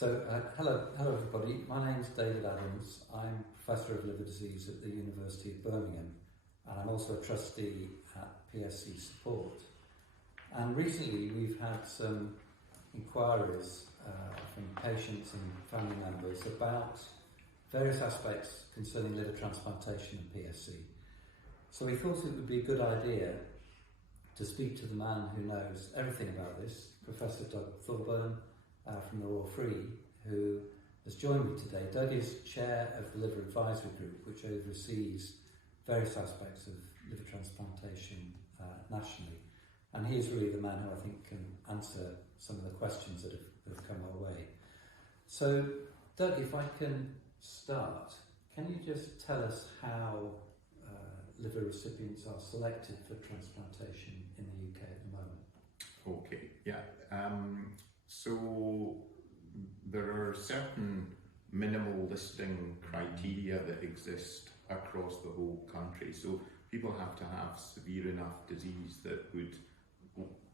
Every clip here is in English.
Hello everybody. My name's David Adams. I'm Professor of Liver Disease at the University of Birmingham, and I'm also a trustee at PSC Support. And recently we've had some inquiries from patients and family members about various aspects concerning liver transplantation and PSC. So we thought it would be a good idea to speak to the man who knows everything about this, Professor Doug Thorburn, from the Royal Free, who has joined me today. Doug is chair of the Liver Advisory Group, which oversees various aspects of liver transplantation nationally. And he is really the man who I think can answer some of the questions that have come our way. So, Doug, if I can start, can you just tell us how liver recipients are selected for transplantation in the UK at the moment? Okay, yeah. So there are certain minimal listing criteria that exist across the whole country. So people have to have severe enough disease that would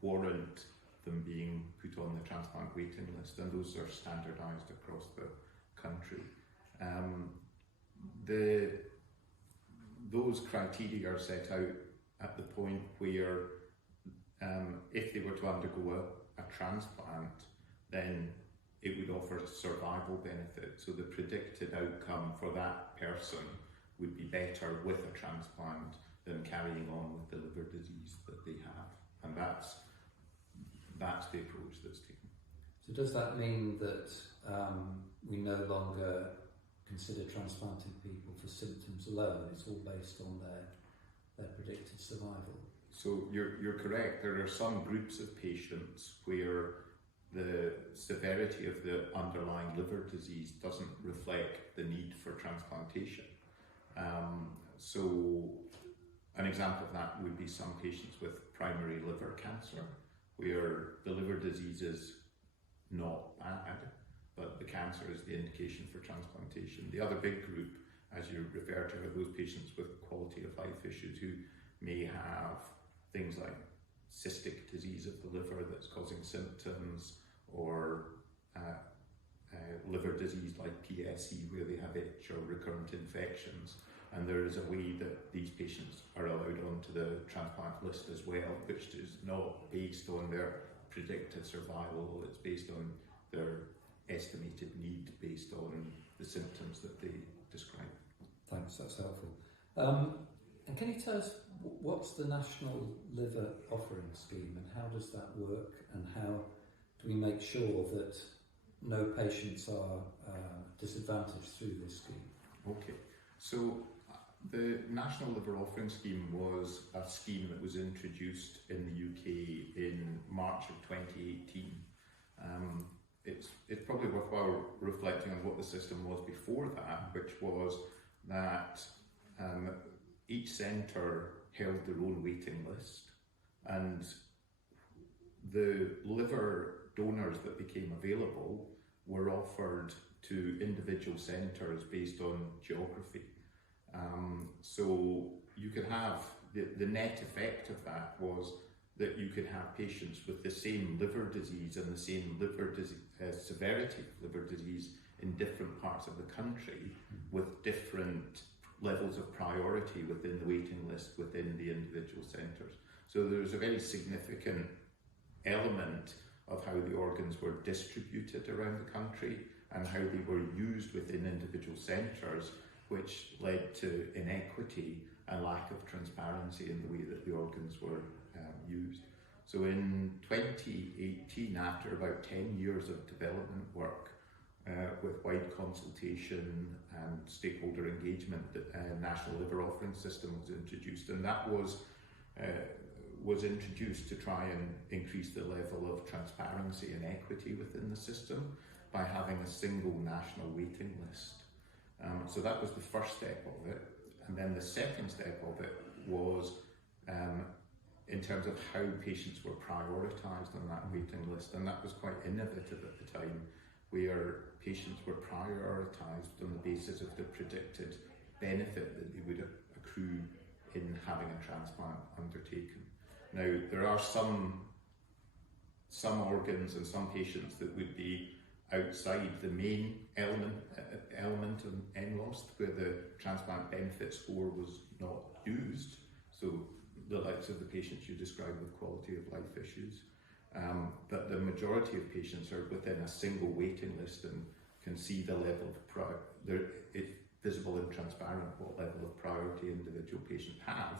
warrant them being put on the transplant waiting list, and those are standardised across the country. Those criteria are set out at the point where if they were to undergo a transplant, then it would offer a survival benefit. So the predicted outcome for that person would be better with a transplant than carrying on with the liver disease that they have. And that's the approach that's taken. So does that mean that we no longer consider transplanting people for symptoms alone? It's all based on their predicted survival? So you're correct. There are some groups of patients where the severity of the underlying liver disease doesn't reflect the need for transplantation. So an example of that would be some patients with primary liver cancer, where the liver disease is not bad, but the cancer is the indication for transplantation. The other big group, as you refer to, are those patients with quality of life issues who may have things like cystic disease of the liver that's causing symptoms, or liver disease like PSC where they have itch or recurrent infections. And there is a way that these patients are allowed onto the transplant list as well, which is not based on their predicted survival, it's based on their estimated need based on the symptoms that they describe. Thanks, that's helpful. And can you tell us what's the National Liver Offering Scheme and how does that work, and how do we make sure that no patients are disadvantaged through this scheme? Okay, so the National Liver Offering Scheme was a scheme that was introduced in the UK in March of 2018. It's probably worthwhile reflecting on what the system was before that, which was that each centre held their own waiting list, and the liver donors that became available were offered to individual centres based on geography. So you could have, the net effect of that was that you could have patients with the same liver disease and the same liver disease, severity of liver disease in different parts of the country with different levels of priority within the waiting list within the individual centres. So there's a very significant element of how the organs were distributed around the country and how they were used within individual centres, which led to inequity and lack of transparency in the way that the organs were used. So in 2018, after about 10 years of development work with wide consultation and stakeholder engagement, the National Liver Offering System was introduced, and that was introduced to try and increase the level of transparency and equity within the system by having a single national waiting list. So that was the first step of it, and then the second step of it was in terms of how patients were prioritised on that waiting list, and that was quite innovative at the time, where patients were prioritised on the basis of the predicted benefit that they would accrue in having a transplant undertaken. Now, there are some organs and some patients that would be outside the main element of NLOST, where the transplant benefit score was not used. So the likes of the patients you described with quality of life issues. But the majority of patients are within a single waiting list and can see the level of it's visible and transparent what level of priority individual patients have,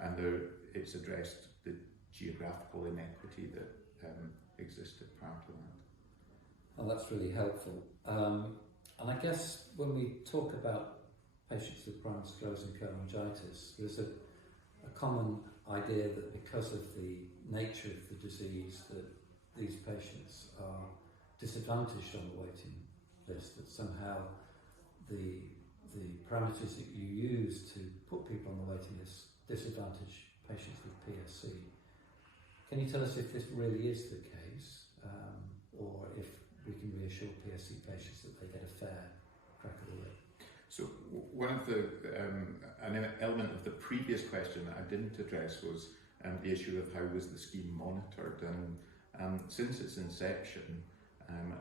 and it's addressed the geographical inequity that existed prior to that. Well, that's really helpful. And I guess when we talk about patients with primary sclerosing cholangitis, there's a common idea that because of the nature of the disease that these patients are disadvantaged on the waiting list, that somehow the parameters that you use to put people on the waiting list disadvantage patients with PSC. Can you tell us if this really is the case, or if we can reassure PSC patients that they get a fair crack of the whip? So one of an element of the previous question that I didn't address was the issue of how was the scheme monitored, and since its inception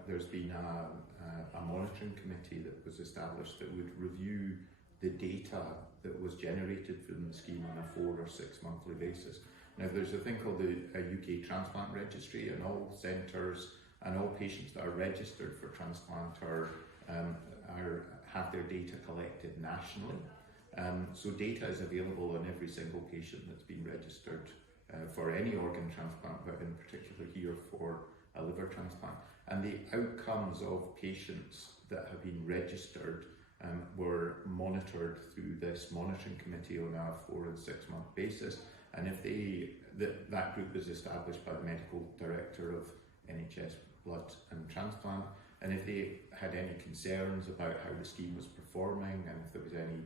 there's been a monitoring committee that was established that would review the data that was generated from the scheme on a 4 or 6 monthly basis. Now there's a thing called the UK Transplant Registry, and all centres and all patients that are registered for transplant have their data collected nationally. So data is available on every single patient that's been registered for any organ transplant, but in particular here for a liver transplant. And the outcomes of patients that have been registered were monitored through this monitoring committee on a 4 and 6 month basis. And if that group was established by the medical director of NHS Blood and Transplant, and if they had any concerns about how the scheme was performing, and if there was any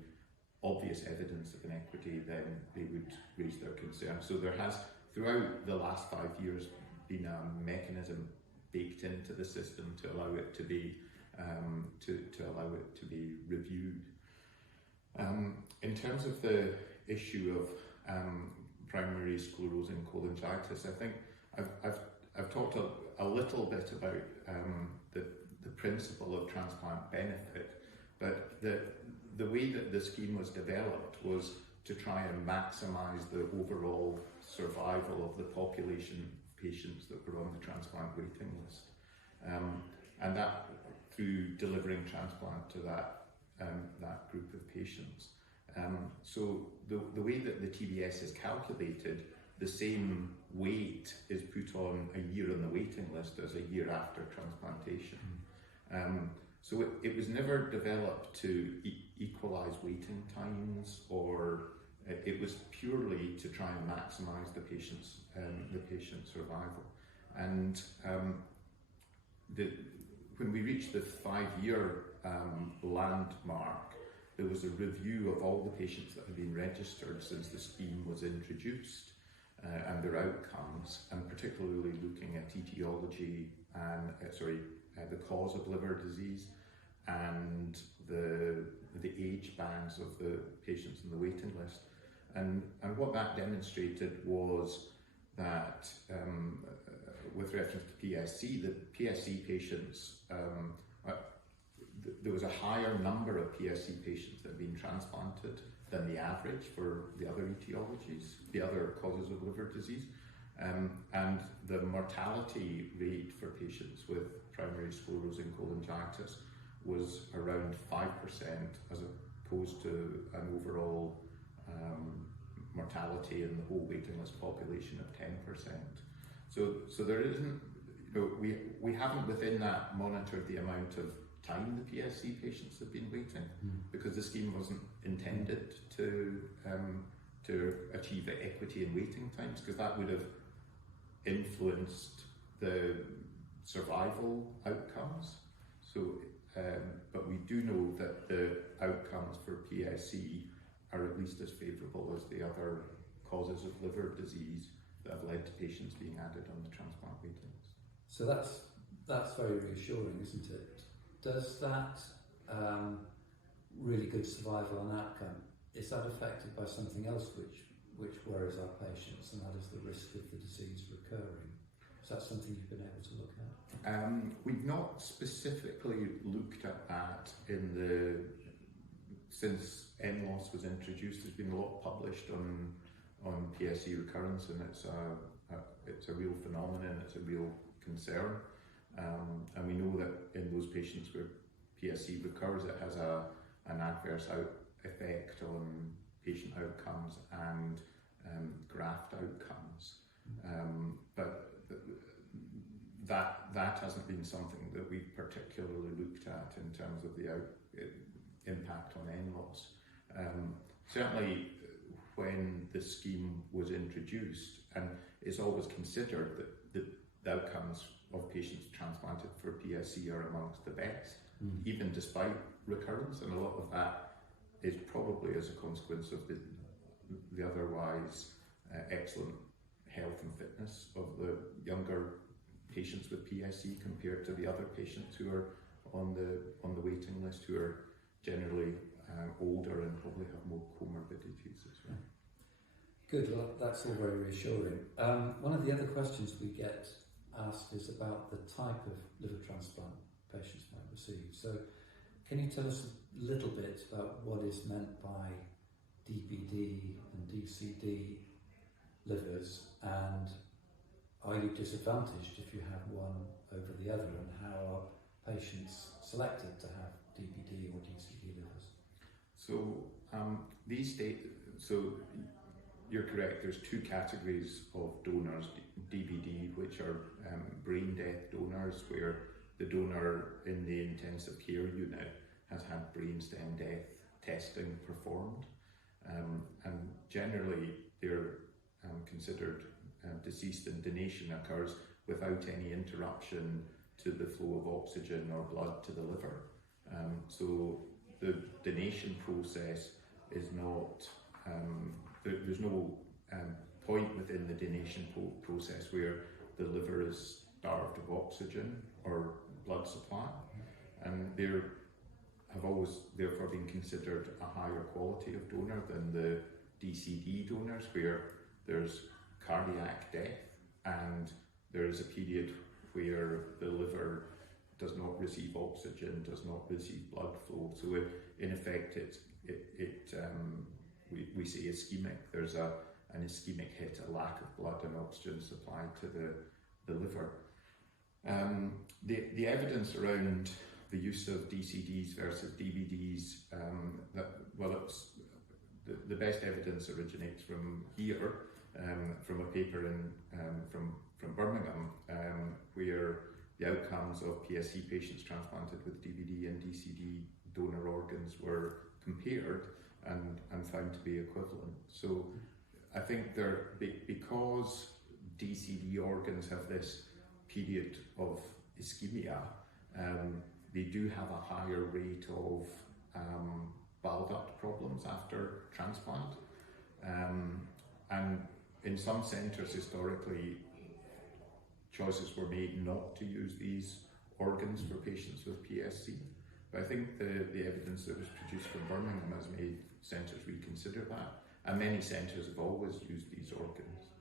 obvious evidence of inequity, then they would raise their concerns. So there has, throughout the last 5 years, been a mechanism baked into the system to allow it to be reviewed. In terms of the issue of primary sclerosing cholangitis, I think I've talked a little bit about the principle of transplant benefit, but the way that the scheme was developed was to try and maximise the overall survival of the population of patients that were on the transplant waiting list, and that through delivering transplant to that group of patients. So the way that the TBS is calculated, the same weight is put on a year on the waiting list as a year after transplantation. So it was never developed to equalise waiting times, or it was purely to try and maximise the patient's survival. And when we reached the 5-year landmark, there was a review of all the patients that had been registered since the scheme was introduced, and their outcomes, and particularly looking at etiology and the cause of liver disease and the age bands of the patients in the waiting list. And what that demonstrated was that with reference to PSC, the PSC patients, there was a higher number of PSC patients that had been transplanted than the average for the other etiologies, the other causes of liver disease. And the mortality rate for patients with primary sclerosing cholangitis was around 5%, as opposed to an overall mortality in the whole waiting list population of 10%. So there isn't, we haven't within that monitored the amount of time the PSC patients have been waiting, because the scheme wasn't intended to achieve equity in waiting times, because that would have influenced the survival outcomes. So, but we do know that the outcomes for PSC are at least as favourable as the other causes of liver disease that have led to patients being added on the transplant waiting list. So that's very reassuring, isn't it? Does that really good survival and outcome, is that affected by something else which worries our patients, and that is the risk of the disease recurring? Is that something you've been able to look at? We've not specifically looked at that since NLOS was introduced. There's been a lot published on PSC recurrence, and it's a real phenomenon, it's a real concern. And we know that in those patients where PSC recurs, it has an adverse effect on patient outcomes and graft outcomes. But that hasn't been something that we've particularly looked at in terms of the impact on NLOS. Certainly when the scheme was introduced, and it's always considered that the outcomes of patients transplanted for PSC are amongst the best, even despite recurrence, and a lot of that is probably as a consequence of the otherwise excellent health and fitness of the younger patients with PSC compared to the other patients who are on the waiting list, who are generally older and probably have more comorbidities as well. Good, well that's all very reassuring. One of the other questions we get asked is about the type of liver transplant patients might receive. So can you tell us a little bit about what is meant by DBD and DCD livers, and are you disadvantaged if you have one over the other, and how are patients selected to have DBD or DCD livers? So so you're correct, there's two categories of donors, DBD, which are brain death donors, where the donor in the intensive care unit has had brainstem death testing performed, and generally they're considered deceased, and donation occurs without any interruption to the flow of oxygen or blood to the liver. So the donation process is not, there's no point within the donation process where the liver is starved of oxygen or blood supply, and there have always therefore been considered a higher quality of donor than the DCD donors, where there's cardiac death and there is a period where the liver does not receive oxygen, does not receive blood flow. So in effect, we say ischemic. There's an ischemic hit, a lack of blood and oxygen supply to the liver. The evidence around the use of DCDs versus DBDs, the best evidence originates from here, from a paper from Birmingham, where the outcomes of PSC patients transplanted with DBD and DCD donor organs were compared and found to be equivalent. So I think because DCD organs have this period of ischemia, they do have a higher rate of bile duct problems after transplant, and in some centres historically choices were made not to use these organs for patients with PSC. But I think the evidence that was produced from Birmingham has made centres reconsider that, and many centres have always used these organs.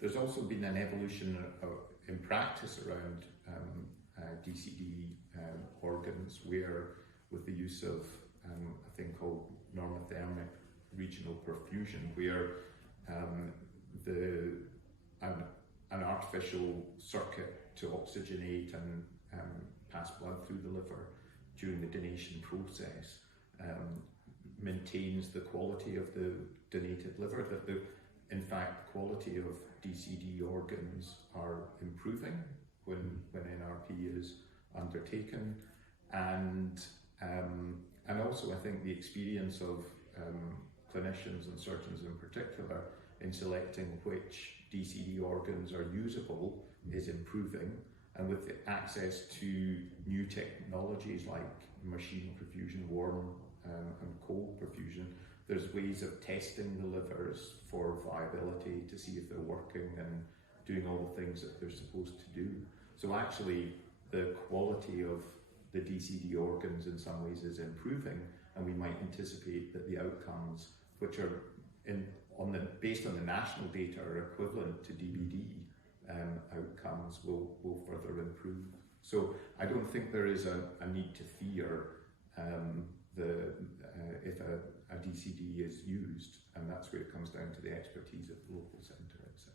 There's also been an evolution in practice around DCD organs, where with the use of a thing called normothermic regional perfusion, where an artificial circuit to oxygenate and pass blood through the liver during the donation process maintains the quality of the donated liver. In fact, the quality of DCD organs are improving when NRP is undertaken, and also I think the experience of clinicians and surgeons in particular in selecting which DCD organs are usable is improving, and with the access to new technologies like machine perfusion, warm and cold perfusion, there's ways of testing the livers for viability to see if they're working and doing all the things that they're supposed to do. So actually the quality of the DCD organs in some ways is improving, and we might anticipate that the outcomes, which are based on the national data, are equivalent to DBD, outcomes will further improve. So I don't think there is a need to fear if a DCD is used, and that's where it comes down to the expertise at the local centre, etc.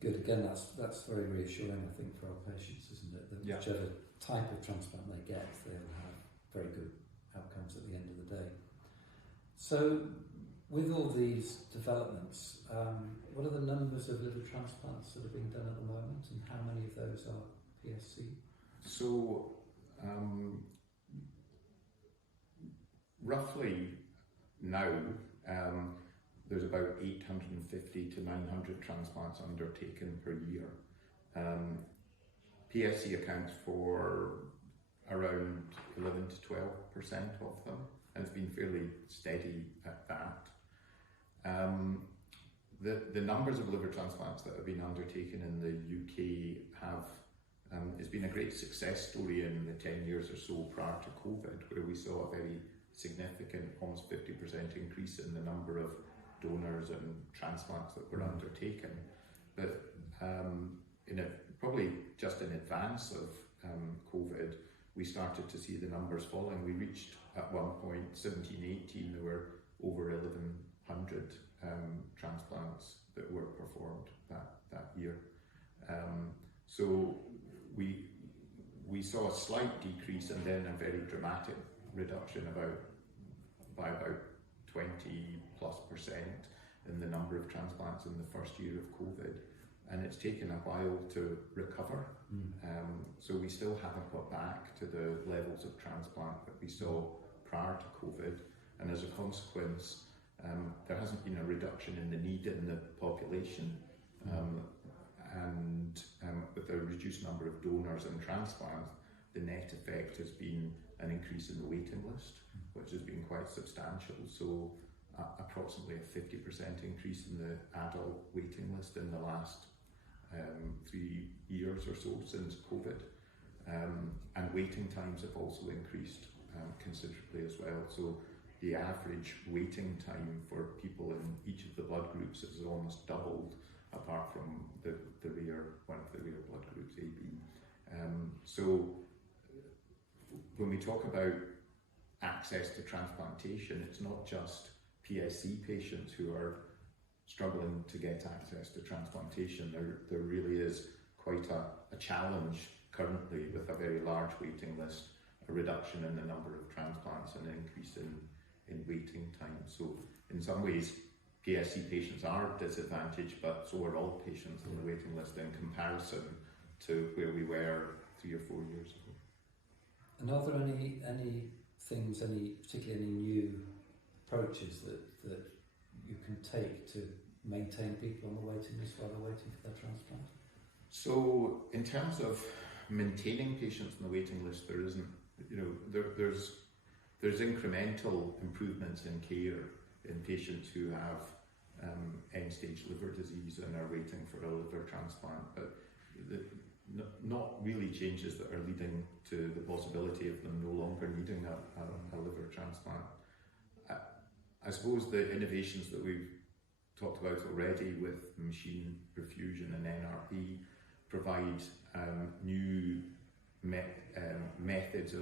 Good. Again, that's very reassuring, I think, for our patients, isn't it? That whichever type of transplant they get, they'll have very good outcomes at the end of the day. So, with all these developments, what are the numbers of liver transplants that are being done at the moment, and how many of those are PSC? So, roughly now, there's about 850 to 900 transplants undertaken per year. PSC accounts for around 11 to 12% of them, and it's been fairly steady at that. The numbers of liver transplants that have been undertaken in the UK have it's been a great success story in the 10 years or so prior to COVID, where we saw a very significant, almost 50% increase in the number of donors and transplants that were undertaken. But probably just in advance of COVID, we started to see the numbers falling. We reached at one point, 17, 18, there were over 1,100 transplants that were performed that year. So we saw a slight decrease and then a very dramatic reduction by about 20+% in the number of transplants in the first year of COVID, and it's taken a while to recover. So we still haven't got back to the levels of transplant that we saw prior to COVID, and as a consequence there hasn't been a reduction in the need in the population, and with a reduced number of donors and transplants, the net effect has been an increase in the waiting list, which has been quite substantial. So approximately a 50% increase in the adult waiting list in the last 3 years or so since COVID. And waiting times have also increased considerably as well. So the average waiting time for people in each of the blood groups has almost doubled, apart from one of the rare blood groups, AB. So when we talk about access to transplantation, it's not just PSC patients who are struggling to get access to transplantation. There really is quite a challenge currently with a very large waiting list, a reduction in the number of transplants and an increase in waiting time. So in some ways, PSC patients are disadvantaged, but so are all patients on the waiting list in comparison to where we were 3 or 4 years ago. And are there any things, particularly any new approaches that you can take to maintain people on the waiting list while they're waiting for their transplant? So in terms of maintaining patients on the waiting list, there isn't, there's incremental improvements in care in patients who have end-stage liver disease and are waiting for a liver transplant, but not really changes that are leading to the possibility of them no longer needing a liver transplant. I suppose the innovations that we've talked about already with machine perfusion and NRP provide new methods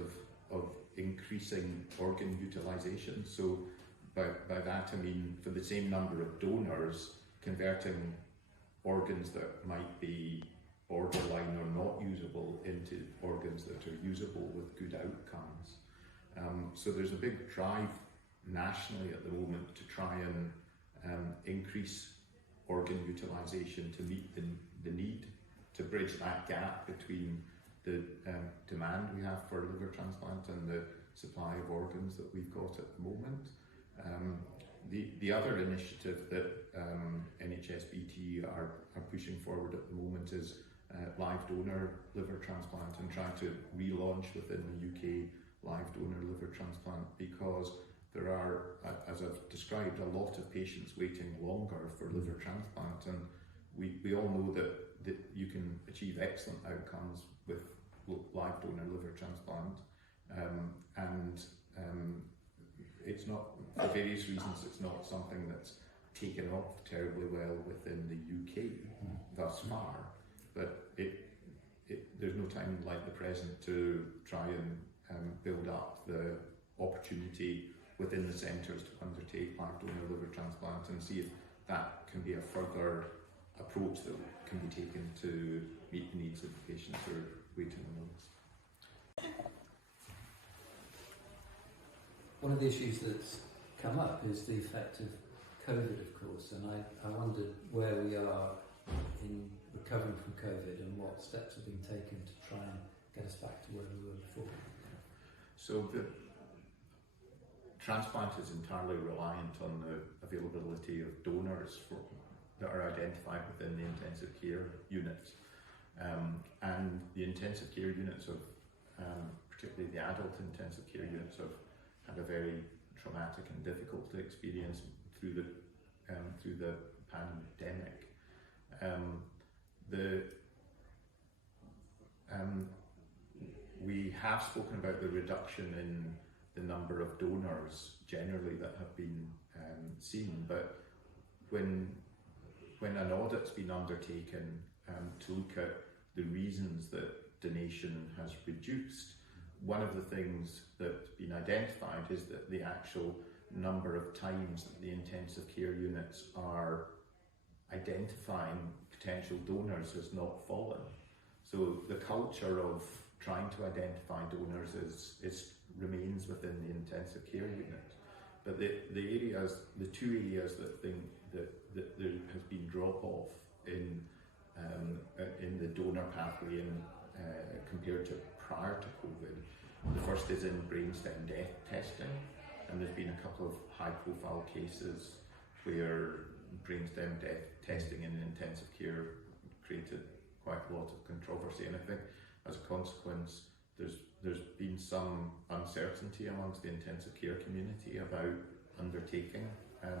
of increasing organ utilization. So by that I mean, for the same number of donors, converting organs that might be borderline or not usable into organs that are usable with good outcomes. So there's a big drive nationally at the moment to try and increase organ utilization to meet the need, to bridge that gap between the demand we have for liver transplant and the supply of organs that we've got at the moment. The other initiative that NHSBT are pushing forward at the moment is live donor liver transplant, and trying to relaunch within the UK live donor liver transplant, because there are, as I've described, a lot of patients waiting longer for liver transplant, and we all know that you can achieve excellent outcomes with live donor liver transplant, and it's not, for various reasons, it's not something that's taken off terribly well within the UK thus far. but there's no time like the present to try and build up the opportunity within the centres to undertake live donor liver transplant and see if that can be a further approach that can be taken to meet the needs of the patients who are waiting on the list. One of the issues that's come up is the effect of COVID, of course, and I wondered where we are in recovering from COVID and what steps have been taken to try and get us back to where we were before. So the transplant is entirely reliant on the availability of donors that are identified within the intensive care units. And the intensive care units of, particularly the adult intensive care units, have had a very traumatic and difficult experience through the pandemic. We have spoken about the reduction in the number of donors generally that have been seen, but when an audit's been undertaken to look at the reasons that donation has reduced, one of the things that's been identified is that the actual number of times that the intensive care units are identifying potential donors has not fallen. So the culture of trying to identify donors remains within the intensive care unit. But the two areas that there has been drop off in the donor pathway compared to prior to COVID. The first is in brainstem death testing, and there's been a couple of high-profile cases where brainstem death testing in intensive care created quite a lot of controversy, and I think as a consequence there's been some uncertainty amongst the intensive care community about undertaking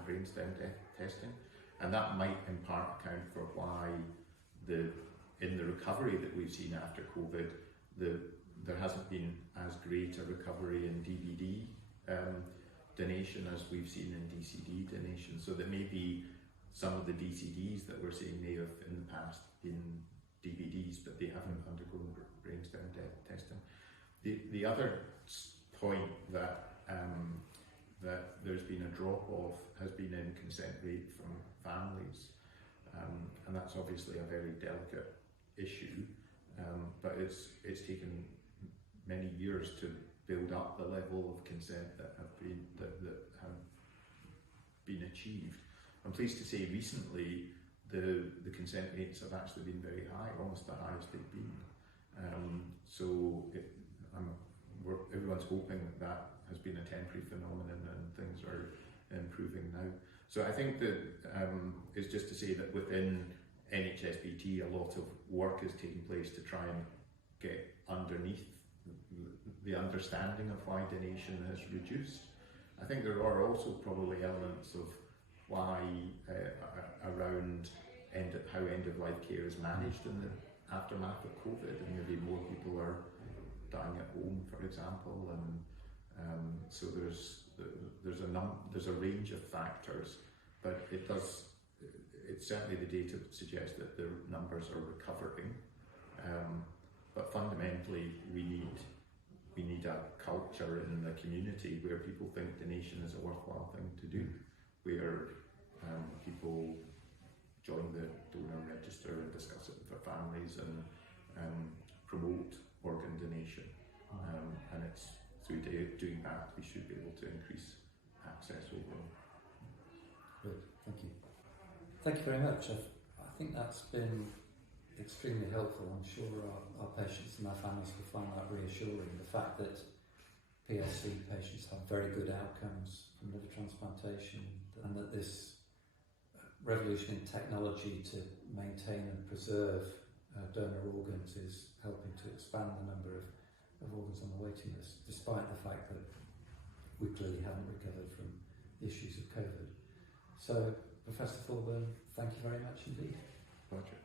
brainstem death testing, and that might in part account for why in the recovery that we've seen after COVID, there hasn't been as great a recovery in DVD donation as we've seen in DCD donation. So that maybe some of the DCDs that we're seeing may have in the past been DVDs, but they haven't undergone brainstem death testing. The other point that there's been a drop off has been in consent rate from families, and that's obviously a very delicate issue, but it's taken many years to build up the level of consent that have been achieved. I'm pleased to say recently the consent rates have actually been very high, almost the highest they've been. Everyone's hoping that has been a temporary phenomenon and things are improving now. So I think that it's just to say that within NHSBT a lot of work is taking place to try and get underneath the understanding of why donation has reduced. I think there are also probably elements of why around how end-of-life care is managed in the aftermath of COVID, and maybe more people are dying at home, for example, and so there's a range of factors, but it's certainly the data suggests that the numbers are recovering, but fundamentally we need a culture in the community where people think donation is a worthwhile thing to do, where people join the donor register and discuss it with their families and promote organ donation. And it's through doing that we should be able to increase access overall. Good, thank you. Thank you very much. I think that's been extremely helpful. I'm sure our patients and our families will find that reassuring. The fact that PSC patients have very good outcomes from liver transplantation, and that this revolution in technology to maintain and preserve donor organs is helping to expand the number of organs on the waiting list, despite the fact that we clearly haven't recovered from the issues of COVID. So, Professor Thorburn, thank you very much indeed. Pleasure.